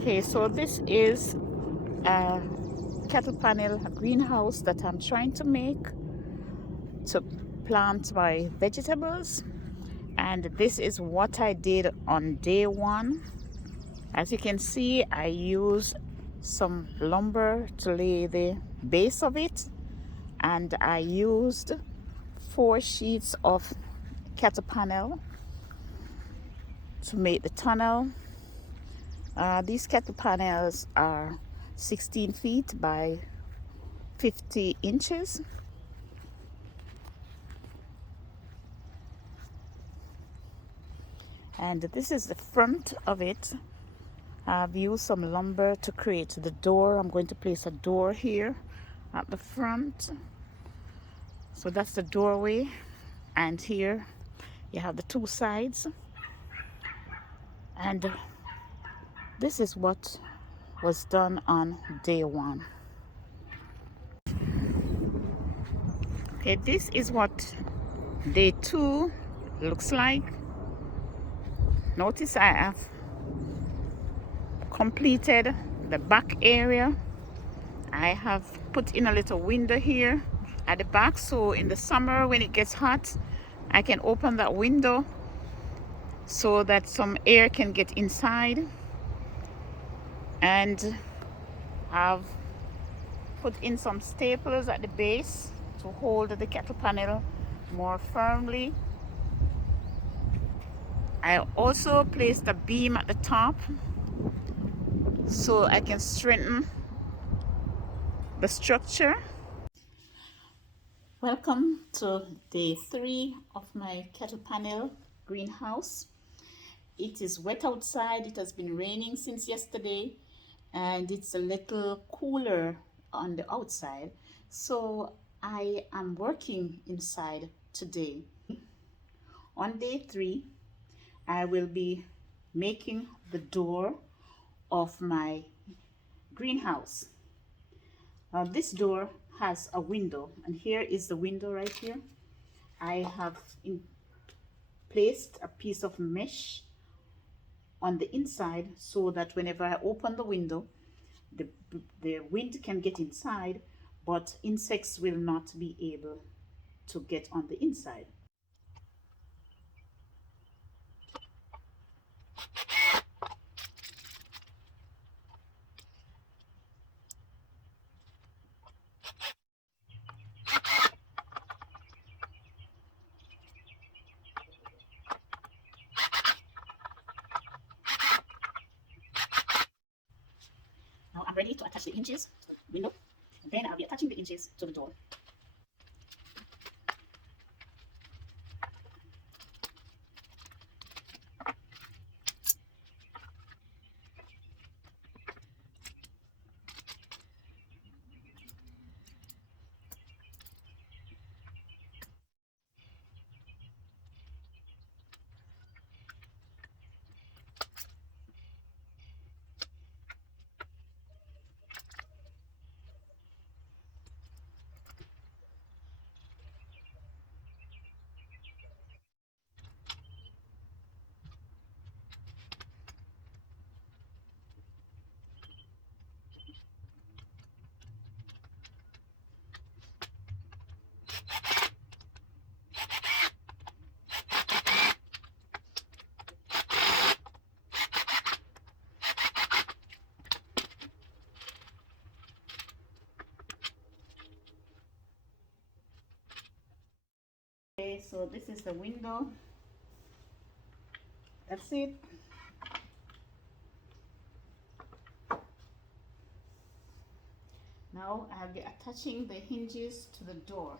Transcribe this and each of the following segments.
Okay, so this is a cattle panel greenhouse that I'm trying to make to plant my vegetables, and this is what I did on day one. As you can see, I used some lumber to lay the base of it, and I used 4 sheets of cattle panel to make the tunnel. These cattle panels are 16 feet by 50 inches. And this is the front of it. I've used some lumber to create the door. I'm going to place a door here at the front. So that's the doorway. And here you have the 2 sides. And this is what was done on day 1. Okay, this is what day 2 looks like. Notice I have completed the back area. I have put in a little window here at the back, so in the summer when it gets hot, I can open that window so that some air can get inside. And I've put in some staples at the base to hold the cattle panel more firmly. I also placed a beam at the top so I can strengthen the structure. Welcome to day 3 of my cattle panel greenhouse. It is wet outside. It has been raining since yesterday, and it's a little cooler on the outside, so I am working inside today. On day 3, I will be making the door of my greenhouse. This door has a window, and here is the window right here. I have placed a piece of mesh on the inside so that whenever I open the window, the wind can get inside, but insects will not be able to get on the inside. Now I'm ready to attach the hinges to the window, and then I'll be attaching the hinges to the door. Okay, so this is the window. That's it. Now I'll be attaching the hinges to the door.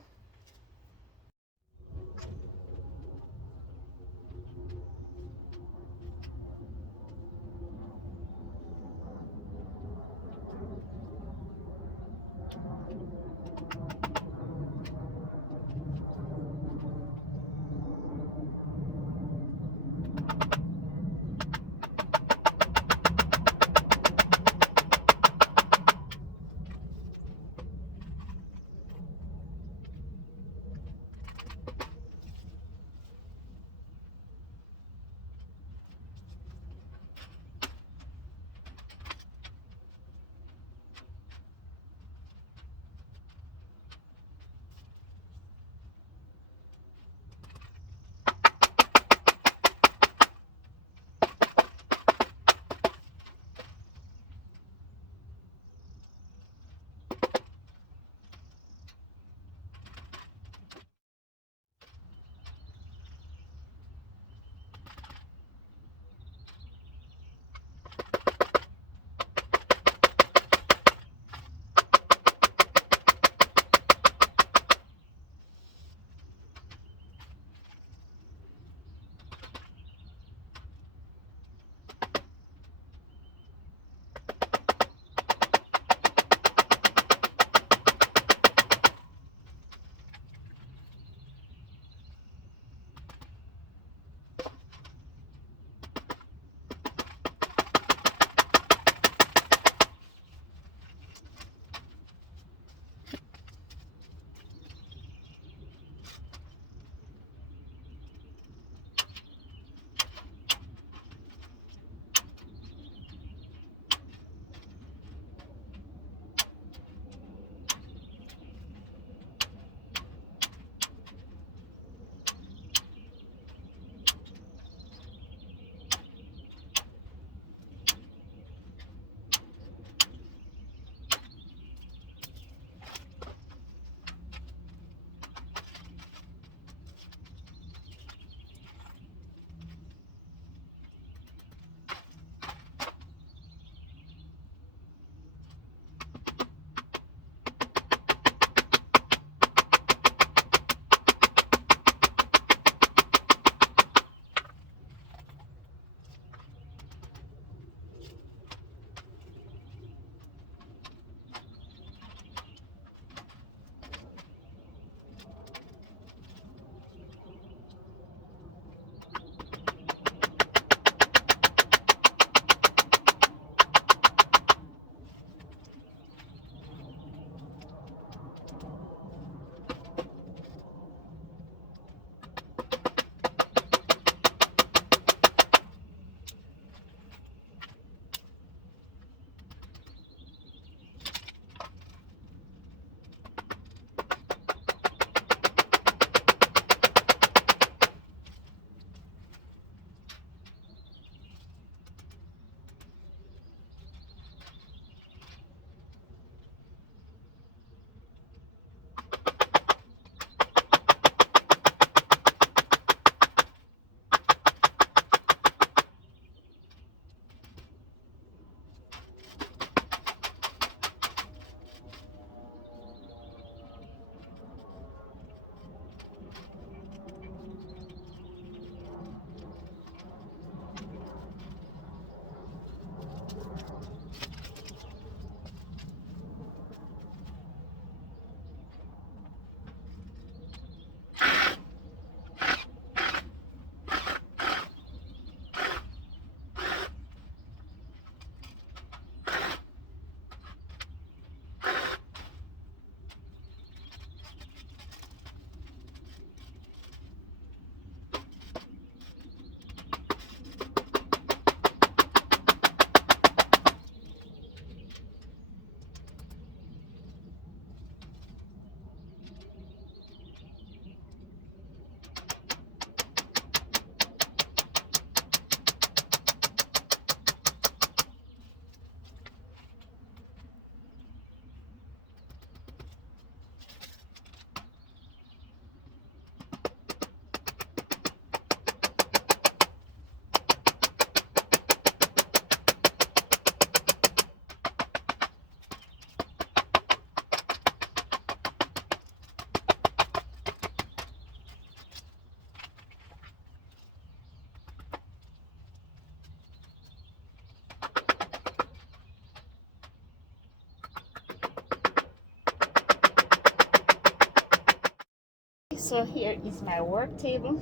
So here is my work table,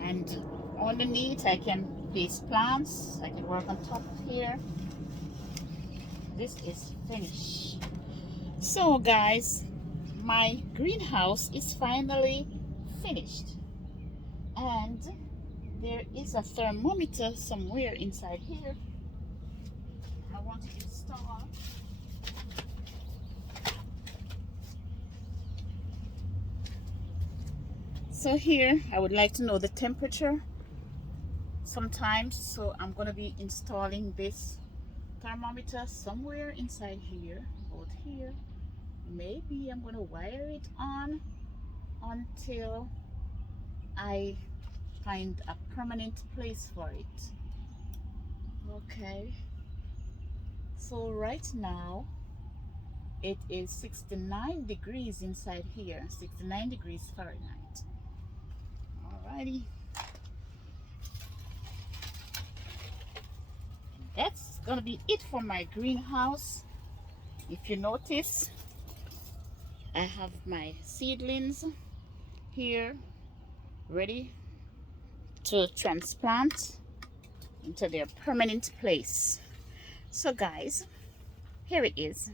and underneath I can place plants. I can work on top here. This is finished. So guys, my greenhouse is finally finished, and there is a thermometer somewhere inside here I want to install. So here I would like to know the temperature sometimes, so I'm going to be installing this thermometer somewhere inside here, about here. Maybe I'm going to wire it on until I find a permanent place for it. Okay, so right now it is 69 degrees inside here, 69 degrees Fahrenheit. Alrighty, that's gonna be it for my greenhouse. If you notice, I have my seedlings here ready to transplant into their permanent place. So guys, here it is.